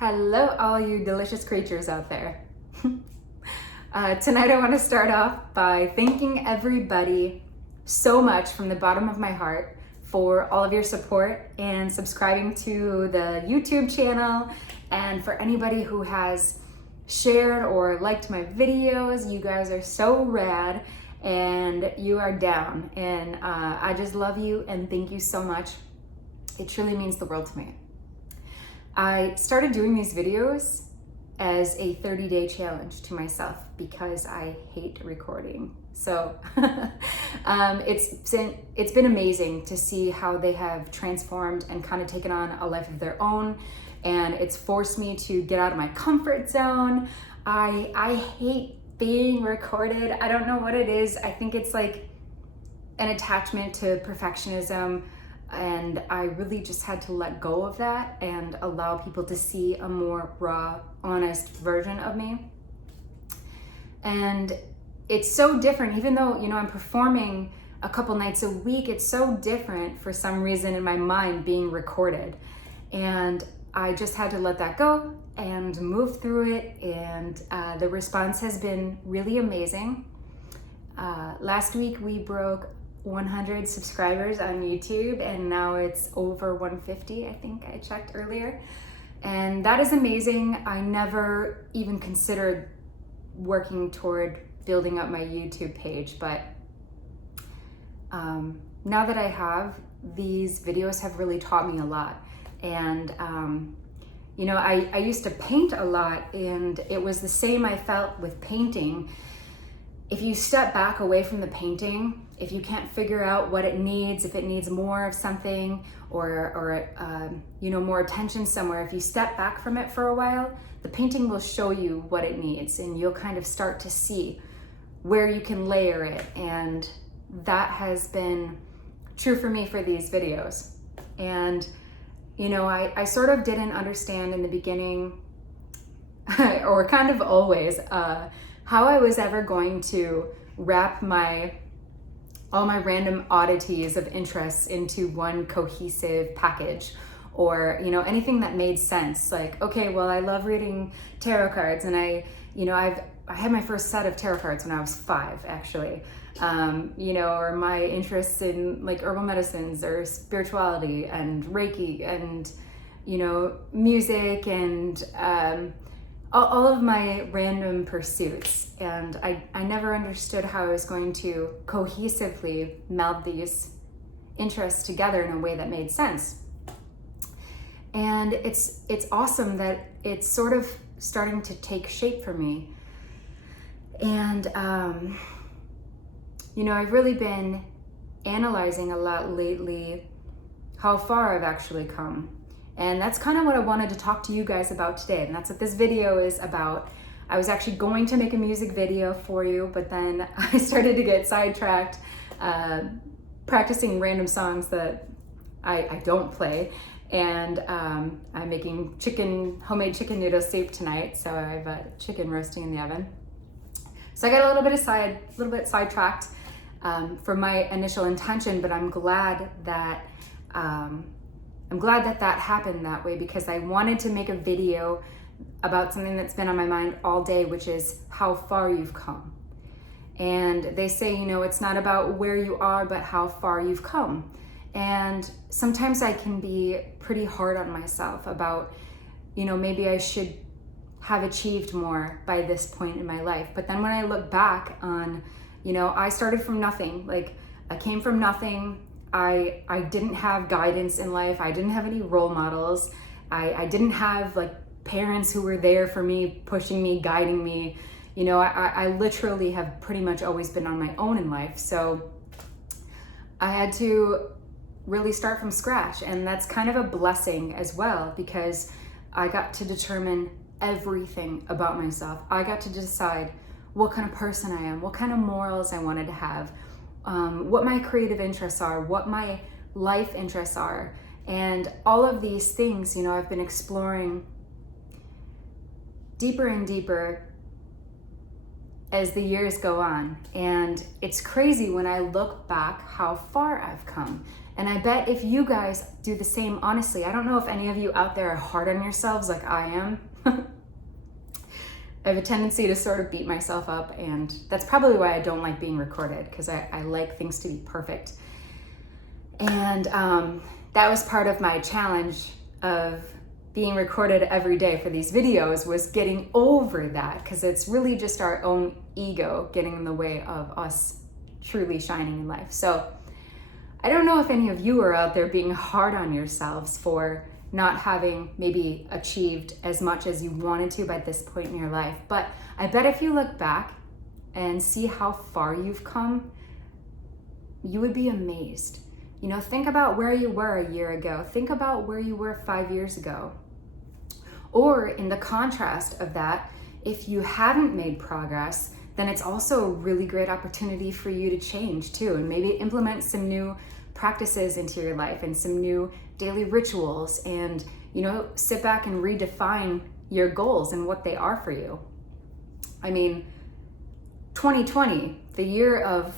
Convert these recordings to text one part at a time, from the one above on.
Hello, all you delicious creatures out there. Tonight I want to start off by thanking everybody so much from the bottom of my heart for all of your support and subscribing to the YouTube channel, and for anybody who has shared or liked my videos. You guys are so rad and you are down, and I just love you and thank you so much. It truly means the world to me. I started doing these videos as a 30-day challenge to myself because I hate recording. So it's been amazing to see how they have transformed and kind of taken on a life of their own, and it's forced me to get out of my comfort zone. I hate being recorded. I don't know what it is. I think it's like an attachment to perfectionism. And I really just had to let go of that and allow people to see a more raw, honest version of me. And it's so different, even though, I'm performing a couple nights a week, it's so different for some reason in my mind being recorded. And I just had to let that go and move through it. And the response has been really amazing. Last week we broke 100 subscribers on YouTube, and now it's over 150, I think I checked earlier. And that is amazing. I never even considered working toward building up my YouTube page, but now that I have, these videos have really taught me a lot. And I used to paint a lot, and it was the same I felt with painting. If you step back away from the painting, if you can't figure out what it needs, if it needs more of something or more attention somewhere, if you step back from it for a while, the painting will show you what it needs, and you'll kind of start to see where you can layer it. And that has been true for me for these videos. And I sort of didn't understand in the beginning or kind of always how I was ever going to wrap all my random oddities of interests into one cohesive package, or anything that made sense. Like, okay, well, I love reading tarot cards, and I had my first set of tarot cards when I was 5, actually. Or my interests in like herbal medicines or spirituality and Reiki and music and all of my random pursuits. And I never understood how I was going to cohesively meld these interests together in a way that made sense. And it's awesome that it's sort of starting to take shape for me. And I've really been analyzing a lot lately how far I've actually come. And that's kind of what I wanted to talk to you guys about today. And that's what this video is about. I was actually going to make a music video for you, but then I started to get sidetracked practicing random songs that I don't play. And I'm making homemade chicken noodle soup tonight. So I have chicken roasting in the oven. So I got a little bit sidetracked from my initial intention, but I'm glad that that happened that way, because I wanted to make a video about something that's been on my mind all day, which is how far you've come. And they say, it's not about where you are, but how far you've come. And sometimes I can be pretty hard on myself about, maybe I should have achieved more by this point in my life. But then when I look back on, I started from nothing. Like, I came from nothing. I didn't have guidance in life. I didn't have any role models. I didn't have like parents who were there for me, pushing me, guiding me. I literally have pretty much always been on my own in life. So I had to really start from scratch. And that's kind of a blessing as well, because I got to determine everything about myself. I got to decide what kind of person I am, what kind of morals I wanted to have, what my creative interests are, what my life interests are. And all of these things, I've been exploring deeper and deeper as the years go on. And it's crazy when I look back how far I've come. And I bet if you guys do the same, honestly, I don't know if any of you out there are hard on yourselves like I am. I have a tendency to sort of beat myself up, and that's probably why I don't like being recorded, because I like things to be perfect. And that was part of my challenge of being recorded every day for these videos, was getting over that, because it's really just our own ego getting in the way of us truly shining in life. So I don't know if any of you are out there being hard on yourselves for not having maybe achieved as much as you wanted to by this point in your life. But I bet if you look back and see how far you've come, you would be amazed. You know, think about where you were a year ago. Think about where you were 5 years ago. Or in the contrast of that, if you haven't made progress, then it's also a really great opportunity for you to change too, and maybe implement some new practices into your life and some new daily rituals, and, you know, sit back and redefine your goals and what they are for you. I mean, 2020, the year of,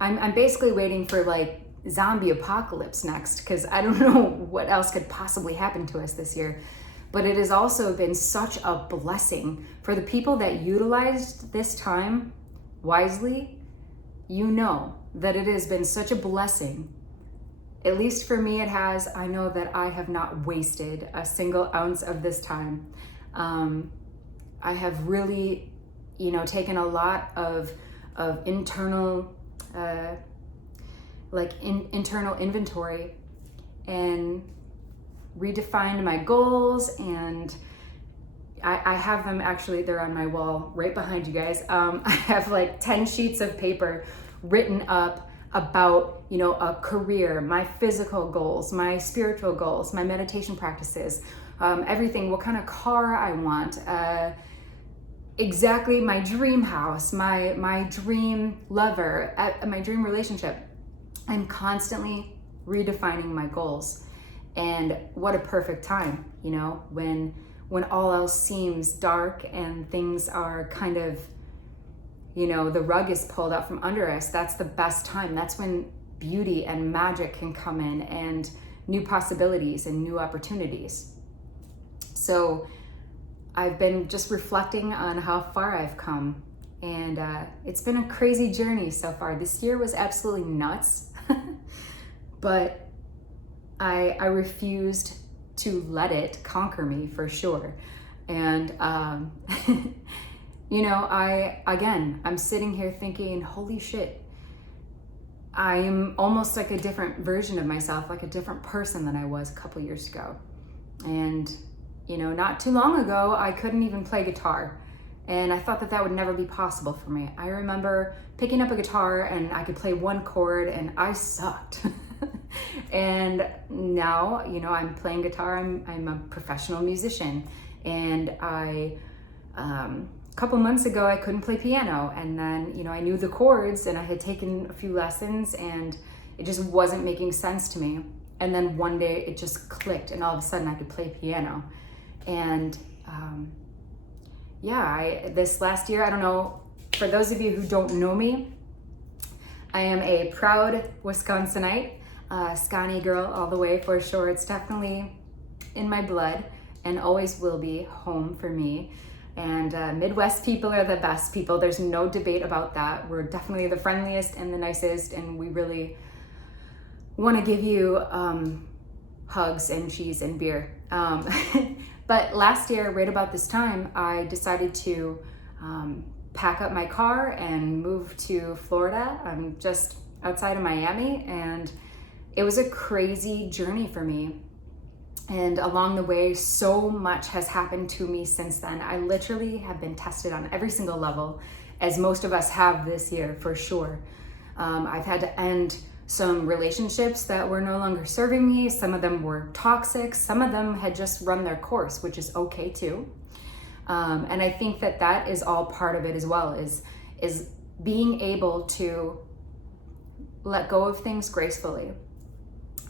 I'm basically waiting for like zombie apocalypse next, because I don't know what else could possibly happen to us this year. But it has also been such a blessing for the people that utilized this time wisely. You know that it has been such a blessing. At least for me, it has. I know that I have not wasted a single ounce of this time. I have really, you know, taken a lot of internal, internal inventory, and redefined my goals, and I have them, actually, they're on my wall right behind you guys. I have like 10 sheets of paper written up about, you know, a career, my physical goals, my spiritual goals, my meditation practices, everything, what kind of car I want, exactly my dream house, my dream lover, my dream relationship. I'm constantly redefining my goals. And what a perfect time, you know, when all else seems dark and things are kind of, you know, the rug is pulled out from under us. That's the best time. That's when beauty and magic can come in, and new possibilities and new opportunities. So I've been just reflecting on how far I've come, and it's been a crazy journey so far. This year was absolutely nuts, but I refused to let it conquer me, for sure. And you know, I'm sitting here thinking, holy shit, I am almost like a different version of myself, like a different person than I was a couple years ago. And, you know, not too long ago, I couldn't even play guitar. And I thought that would never be possible for me. I remember picking up a guitar and I could play one chord and I sucked. And now, you know, I'm playing guitar, I'm a professional musician. And a couple months ago, I couldn't play piano. And then, you know, I knew the chords and I had taken a few lessons and it just wasn't making sense to me. And then one day it just clicked and all of a sudden I could play piano. And this last year, I don't know, for those of you who don't know me, I am a proud Wisconsinite, Scotty girl all the way, for sure. It's definitely in my blood and always will be home for me. And Midwest people are the best people. There's no debate about that. We're definitely the friendliest and the nicest, and we really want to give you hugs and cheese and beer. But last year, right about this time, I decided to pack up my car and move to Florida. I'm just outside of Miami, and it was a crazy journey for me. And along the way, so much has happened to me since then. I literally have been tested on every single level, as most of us have this year, for sure. I've had to end some relationships that were no longer serving me. Some of them were toxic. Some of them had just run their course, which is okay too. And I think that is all part of it as well, is being able to let go of things gracefully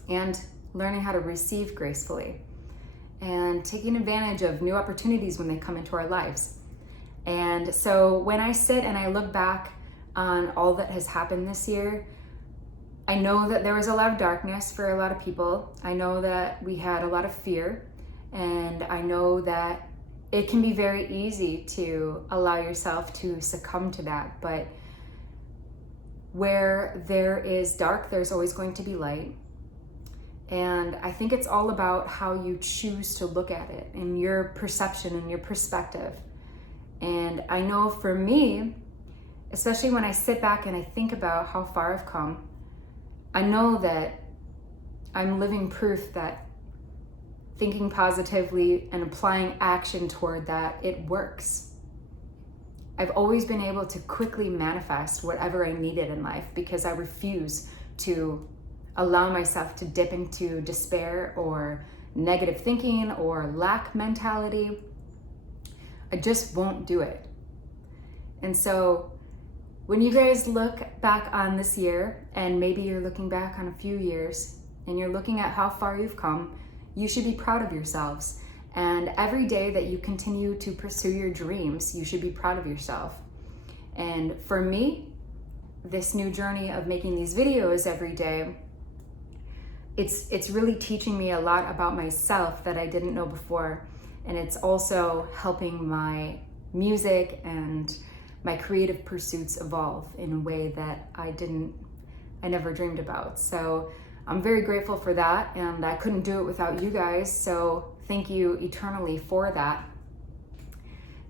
and learning how to receive gracefully and taking advantage of new opportunities when they come into our lives. And so when I sit and I look back on all that has happened this year, I know that there was a lot of darkness for a lot of people. I know that we had a lot of fear, and I know that it can be very easy to allow yourself to succumb to that. But where there is dark, there's always going to be light. And I think it's all about how you choose to look at it and your perception and your perspective. And I know for me, especially when I sit back and I think about how far I've come, I know that I'm living proof that thinking positively and applying action toward that, it works. I've always been able to quickly manifest whatever I needed in life because I refuse to allow myself to dip into despair or negative thinking or lack mentality. I just won't do it. And so when you guys look back on this year, and maybe you're looking back on a few years and you're looking at how far you've come, you should be proud of yourselves. And every day that you continue to pursue your dreams, you should be proud of yourself. And for me, this new journey of making these videos every day, it's really teaching me a lot about myself that I didn't know before. And it's also helping my music and my creative pursuits evolve in a way that I never dreamed about. So I'm very grateful for that, and I couldn't do it without you guys. So thank you eternally for that.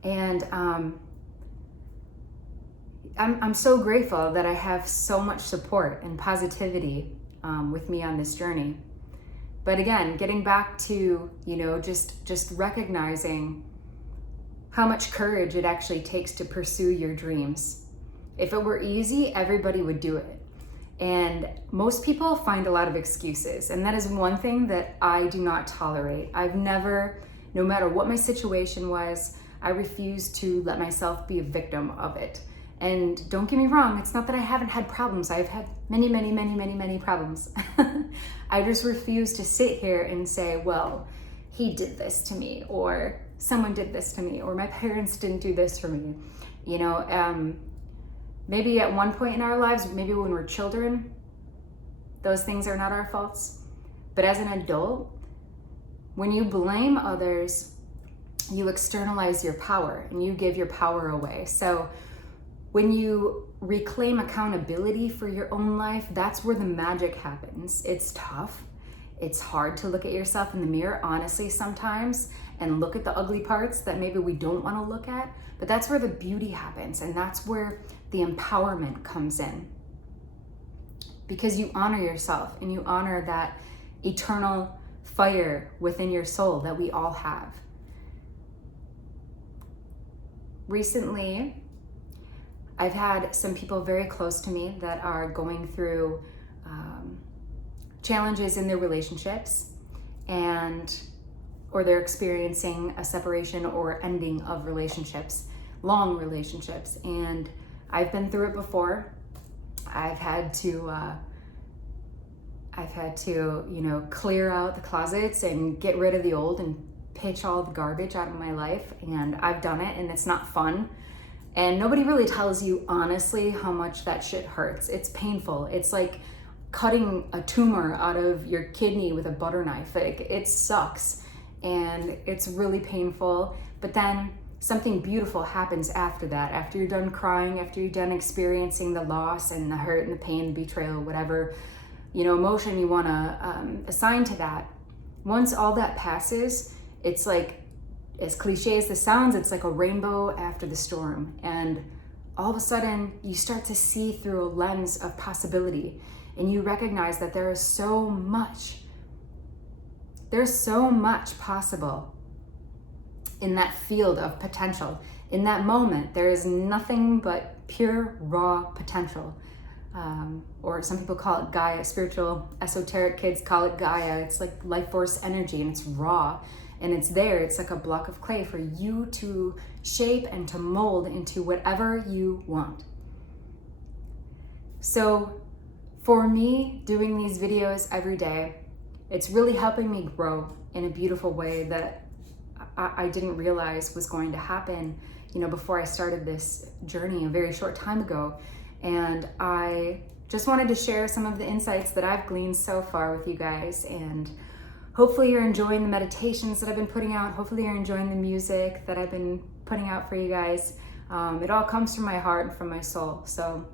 And I'm so grateful that I have so much support and positivity with me on this journey. But again, getting back to, just recognizing how much courage it actually takes to pursue your dreams. If it were easy, everybody would do it. And most people find a lot of excuses. And that is one thing that I do not tolerate. I've never, no matter what my situation was, I refuse to let myself be a victim of it. And don't get me wrong, it's not that I haven't had problems. I've had many, many, many, many, many problems. I just refuse to sit here and say, well, he did this to me, or someone did this to me, or my parents didn't do this for me. Maybe at one point in our lives, maybe when we're children, those things are not our faults. But as an adult, when you blame others, you externalize your power and you give your power away. So when you reclaim accountability for your own life, that's where the magic happens. It's tough. It's hard to look at yourself in the mirror, honestly, sometimes, and look at the ugly parts that maybe we don't want to look at. But that's where the beauty happens, and that's where the empowerment comes in. Because you honor yourself and you honor that eternal fire within your soul that we all have. Recently, I've had some people very close to me that are going through challenges in their relationships, or they're experiencing a separation or ending of relationships, long relationships. And I've been through it before. I've had to clear out the closets and get rid of the old and pitch all the garbage out of my life. And I've done it, and it's not fun. And nobody really tells you honestly how much that shit hurts. It's painful. It's like cutting a tumor out of your kidney with a butter knife. It sucks, and it's really painful. But then something beautiful happens after that. After you're done crying, after you're done experiencing the loss and the hurt and the pain, betrayal, whatever, emotion you want to assign to that. Once all that passes, it's like, as cliche as this sounds, it's like a rainbow after the storm. And all of a sudden, you start to see through a lens of possibility. And you recognize that there's so much possible in that field of potential. In that moment, there is nothing but pure, raw potential. Or some people call it Gaia. Spiritual, esoteric kids call it Gaia. It's like life force energy, and it's raw. And it's there. It's like a block of clay for you to shape and to mold into whatever you want. So for me, doing these videos every day, it's really helping me grow in a beautiful way that I didn't realize was going to happen. before I started this journey a very short time ago. And I just wanted to share some of the insights that I've gleaned so far with you guys. And hopefully you're enjoying the meditations that I've been putting out. Hopefully you're enjoying the music that I've been putting out for you guys. It all comes from my heart and from my soul. So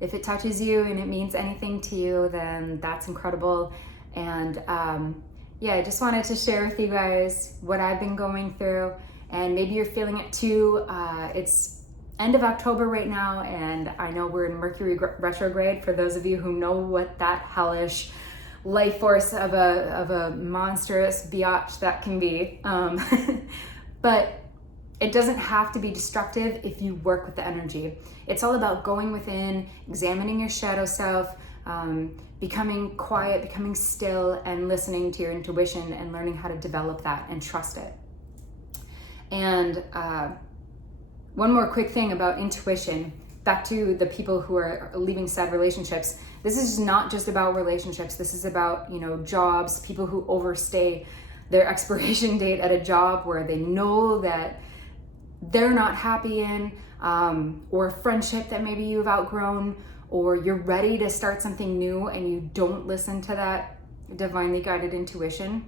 if it touches you and it means anything to you, then that's incredible. And I just wanted to share with you guys what I've been going through, and maybe you're feeling it too. It's end of October right now, and I know we're in Mercury retrograde, for those of you who know what that hellish life force of a monstrous biatch that can be. But it doesn't have to be destructive if you work with the energy. It's all about going within, examining your shadow self, becoming quiet, becoming still, and listening to your intuition and learning how to develop that and trust it. And one more quick thing about intuition, back to the people who are leaving sad relationships. This is not just about relationships. This is about, jobs, people who overstay their expiration date at a job where they know that they're not happy in, or a friendship that maybe you've outgrown, or you're ready to start something new and you don't listen to that divinely guided intuition.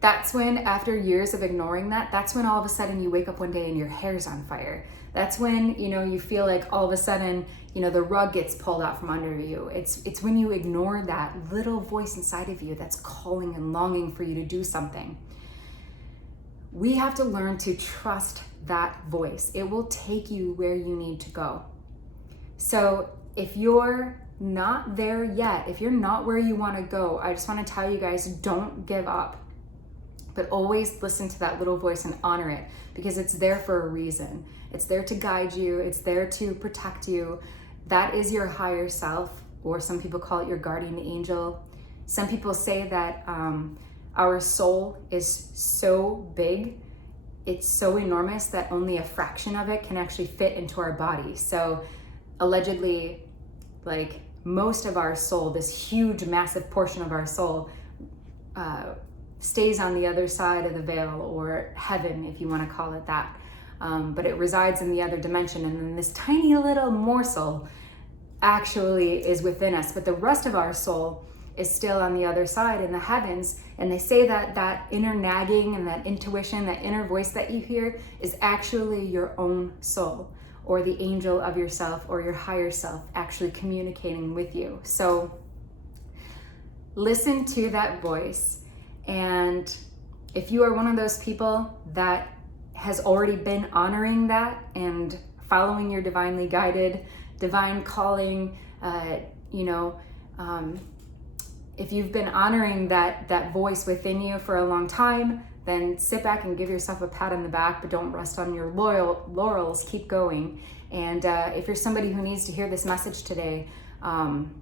That's when, after years of ignoring that, that's when all of a sudden you wake up one day and your hair's on fire. That's when, you feel like all of a sudden, the rug gets pulled out from under you. It's when you ignore that little voice inside of you that's calling and longing for you to do something. We have to learn to trust that voice. It will take you where you need to go. So if you're not there yet, if you're not where you want to go, I just want to tell you guys, don't give up. But always listen to that little voice and honor it, because it's there for a reason. It's there to guide you. It's there to protect you. That is your higher self, or some people call it your guardian angel. Some people say that our soul is so big, it's so enormous that only a fraction of it can actually fit into our body. So allegedly, like, most of our soul, this huge, massive portion of our soul, stays on the other side of the veil, or heaven, if you want to call it that. But it resides in the other dimension, and then this tiny little morsel actually is within us. But the rest of our soul is still on the other side in the heavens. And they say that that inner nagging and that intuition, that inner voice that you hear, is actually your own soul, or the angel of yourself, or your higher self actually communicating with you. So listen to that voice. And if you are one of those people that has already been honoring that and following your divinely guided, divine calling, if you've been honoring that voice within you for a long time, then sit back and give yourself a pat on the back, but don't rest on your laurels. Keep going. And if you're somebody who needs to hear this message today, I'm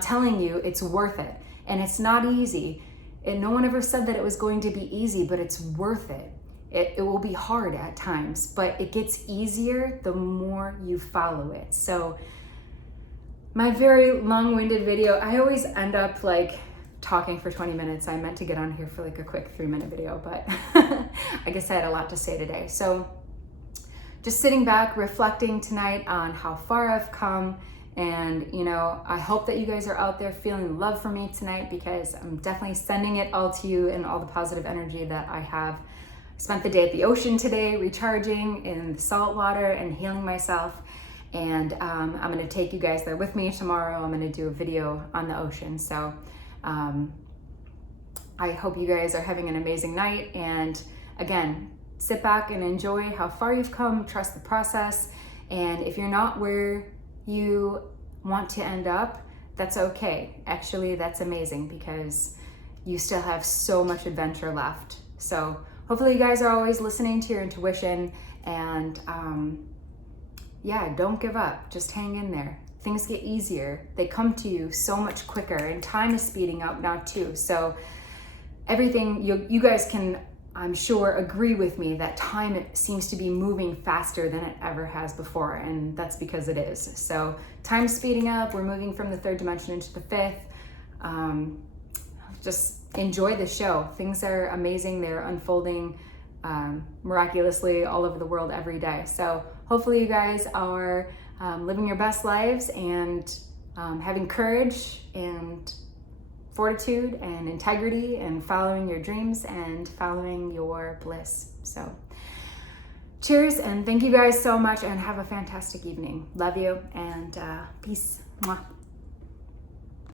telling you, it's worth it. And it's not easy. And no one ever said that it was going to be easy, but it's worth it. It will be hard at times, but it gets easier the more you follow it. So my very long-winded video, I always end up like talking for 20 minutes. I meant to get on here for like a quick 3-minute video, but I guess I had a lot to say today. So just sitting back, reflecting tonight on how far I've come. And, I hope that you guys are out there feeling love for me tonight, because I'm definitely sending it all to you and all the positive energy that I have. Spent the day at the ocean today, recharging in the salt water and healing myself. And I'm going to take you guys there with me tomorrow. I'm going to do a video on the ocean. So I hope you guys are having an amazing night. And again, sit back and enjoy how far you've come. Trust the process. And if you're not where you want to end up, that's okay. Actually, that's amazing, because you still have so much adventure left. So hopefully you guys are always listening to your intuition, and don't give up. Just hang in there. Things get easier. They come to you so much quicker, and time is speeding up now too. So everything, you guys can, I'm sure, agree with me that time seems to be moving faster than it ever has before, and that's because it is. So time's speeding up. We're moving from the 3rd dimension into the 5th. Just enjoy the show. Things are amazing. They're unfolding miraculously all over the world every day. So hopefully you guys are living your best lives and having courage and fortitude and integrity and following your dreams and following your bliss. So cheers, and thank you guys so much, and have a fantastic evening. Love you, and peace. Mwah.